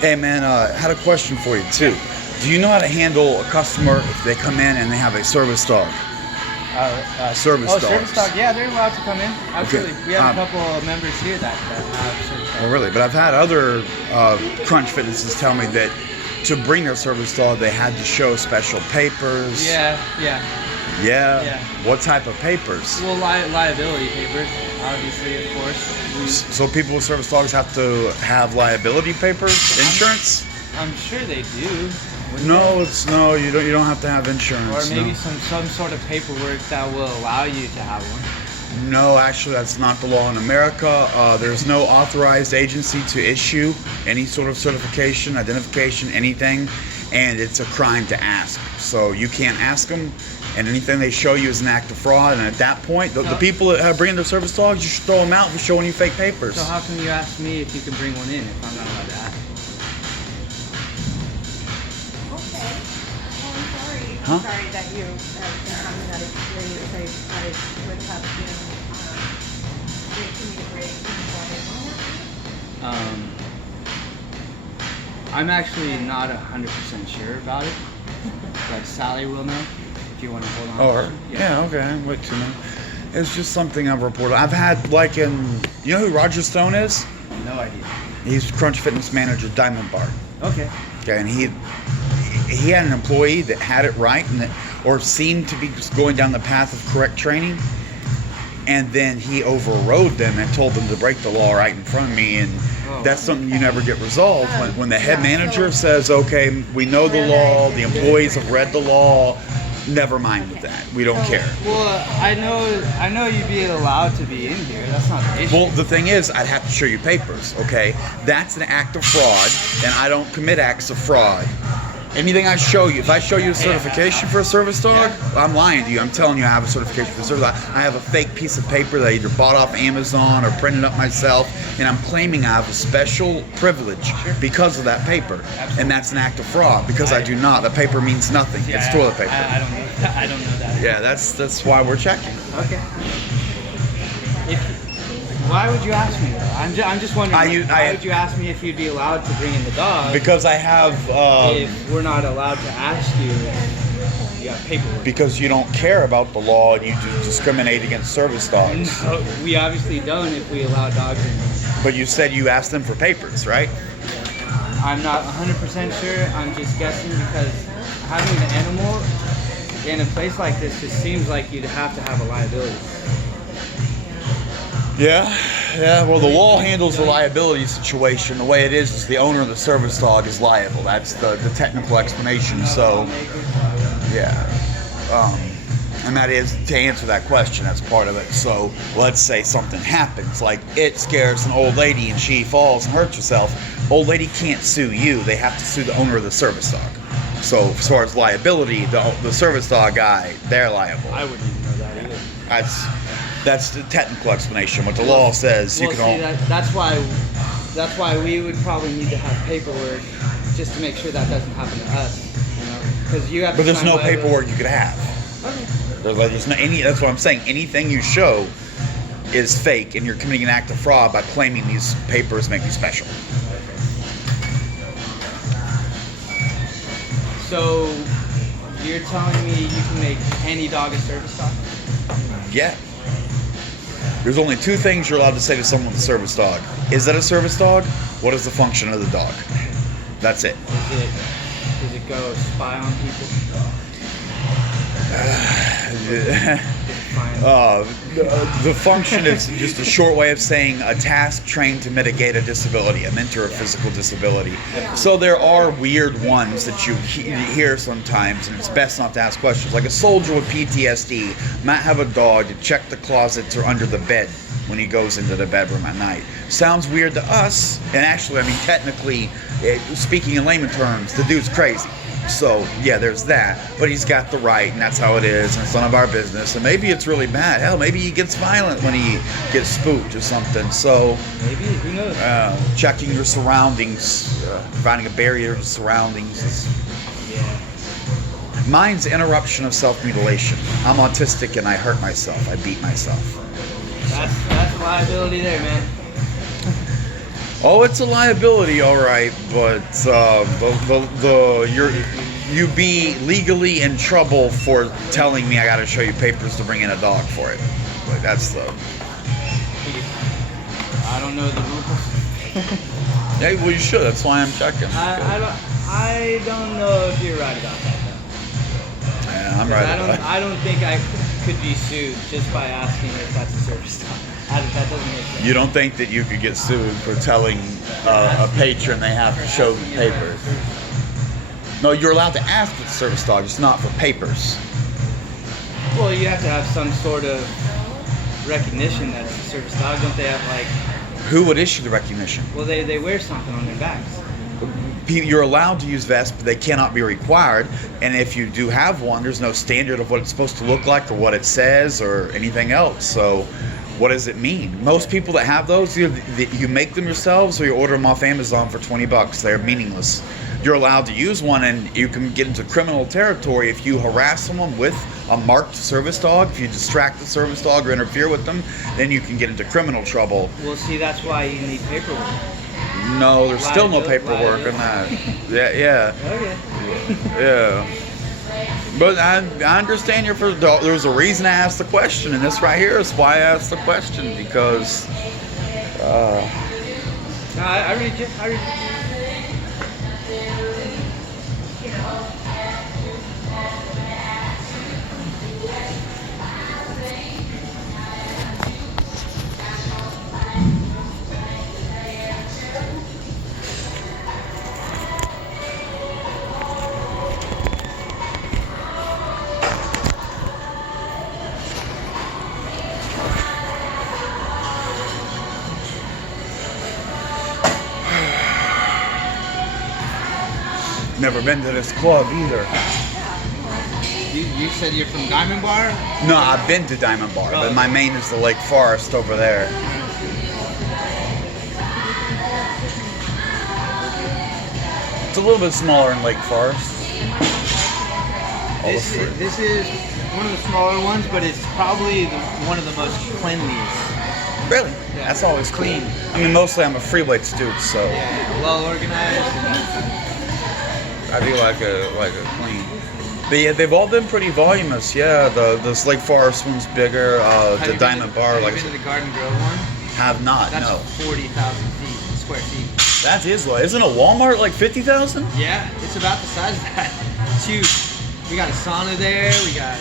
Hey man, I had a question for you too. Do you know how to handle a customer if they come in and they have a service dog? Service dogs. Service dog. Yeah, they're allowed to come in. Absolutely. Okay. We have a couple of members here that have service dogs. Oh, really? But I've had other Crunch Fitnesses tell me that to bring their service dog, they had to show special papers. Yeah. What type of papers? Well, liability papers, obviously, of course. So people with service dogs have to have liability papers, insurance? I'm sure they do. No, you don't have to have insurance. Or maybe some sort of paperwork that will allow you to have one. No, actually, that's not the law in America. There's no authorized agency to issue any sort of certification, identification, anything, and it's a crime to ask. So you can't ask them, and anything they show you is an act of fraud. And at that point, the people that have bringing their service dogs, you should throw them out for showing you fake papers. So how come you ask me if you can bring one in if I'm not allowed to ask? Okay. Well, I'm sorry. Huh? I'm sorry that you have been having that experience. I would have been great for me to break I'm actually not 100% sure about it, but Sally will know. If you want to hold on. Oh, her? Yeah, okay. I'm wait to know. It's just something I've reported. I've had you know who Roger Stone is? No idea. He's Crunch Fitness manager, Diamond Bar. Okay. Okay, and he had an employee that had it right or seemed to be going down the path of correct training, and then he overrode them and told them to break the law right in front of me, and that's something you never get resolved. When the head manager says, okay, we know the law, the employees have read the law, never mind with that. We don't care. Well, I know you'd be allowed to be in here. That's not the issue. Well, the thing is, I'd have to show you papers, okay? That's an act of fraud, and I don't commit acts of fraud. Anything I show you, if I show you a certification for a service dog, I'm lying to you. I'm telling you I have a certification for a service dog. I have a fake piece of paper that I either bought off Amazon or printed up myself, and I'm claiming I have a special privilege because of that paper. Absolutely. And that's an act of fraud because I do not. The paper means nothing. It's toilet paper. I don't know. I don't know that. Yeah, that's why we're checking. Okay. Why would you ask me though? I'm just wondering. Why would you ask me if you'd be allowed to bring in the dog? Because I have. If we're not allowed to ask you, you have paperwork. Because you don't care about the law and you discriminate against service dogs. No, we obviously don't if we allow dogs in. But you said you asked them for papers, right? I'm not 100% sure. I'm just guessing because having an animal in a place like this just seems like you'd have to have a liability. Yeah. Well, the law handles the liability situation. The way it is the owner of the service dog is liable. That's the technical explanation. So, yeah. And that is, to answer that question, that's part of it. So, let's say something happens, like it scares an old lady and she falls and hurts herself. Old lady can't sue you. They have to sue the owner of the service dog. So, as far as liability, the service dog guy, they're liable. I wouldn't even know that either. That's the technical explanation. What the law says, you can. That's why we would probably need to have paperwork just to make sure that doesn't happen to us. You know, because you have. But there's no paperwork you could have. Okay. There's no any. That's what I'm saying. Anything you show is fake, and you're committing an act of fraud by claiming these papers make you special. So you're telling me you can make any dog a service dog? Yeah. There's only two things you're allowed to say to someone with a service dog. Is that a service dog? What is the function of the dog? That's it. Does it go spy on people? The function is just a short way of saying a task trained to mitigate a disability, a mental or physical disability. So there are weird ones that you hear sometimes, and it's best not to ask questions. Like a soldier with PTSD might have a dog to check the closets or under the bed when he goes into the bedroom at night. Sounds weird to us, and actually, I mean, technically, speaking in layman terms, the dude's crazy. So, yeah, there's that. But he's got the right, and that's how it is, and it's none of our business. And maybe it's really bad. Hell, maybe he gets violent when he gets spooked or something. So, maybe, who knows? Checking your surroundings, finding a barrier to surroundings. Mine's interruption of self-mutilation. I'm autistic, and I hurt myself. I beat myself. That's liability there, man. Oh, it's a liability, all right, but you be legally in trouble for telling me I got to show you papers to bring in a dog for it. Like, that's the. I don't know the rules. Yeah, well, you should. That's why I'm checking. I don't know if you're right about that though. Yeah, I'm right. I don't think I could be sued just by asking if that's a service dog. That doesn't make sense. You don't think that you could get sued for telling a patron they have to show the papers? No, you're allowed to ask for the service dog, just not for papers. Well, you have to have some sort of recognition that it's a service dog. Don't they have like? Who would issue the recognition? Well, they wear something on their backs. You're allowed to use vests, but they cannot be required. And if you do have one, there's no standard of what it's supposed to look like or what it says or anything else. So what does it mean? Most people that have those, you make them yourselves or you order them off Amazon for $20. They're meaningless. You're allowed to use one, and you can get into criminal territory if you harass someone with a marked service dog. If you distract the service dog or interfere with them, then you can get into criminal trouble. Well, see, that's why you need paperwork. No, there's still no paperwork on that. Yeah. Okay. Yeah. But I understand you're for the dog. There was a reason I asked the question, and this right here is why I asked the question, because No, I read you. never been to this club either. You said you're from Diamond Bar? No, I've been to Diamond Bar, but my main is the Lake Forest over there. It's a little bit smaller in Lake Forest. This is one of the smaller ones, but it's probably one of the most cleanliest. Really? Yeah. That's always clean. I mean, mostly I'm a free weights dude, so Yeah, well organized. I do like a clean. But yeah, they've all been pretty voluminous. Yeah, this Lake Forest one's bigger. The Diamond Bar, like Have you been to the Garden Grove one? have not. That's No, 40,000 square feet. that is like. Isn't a Walmart like 50,000? Yeah, it's about the size of that. It's huge. We got a sauna there. We got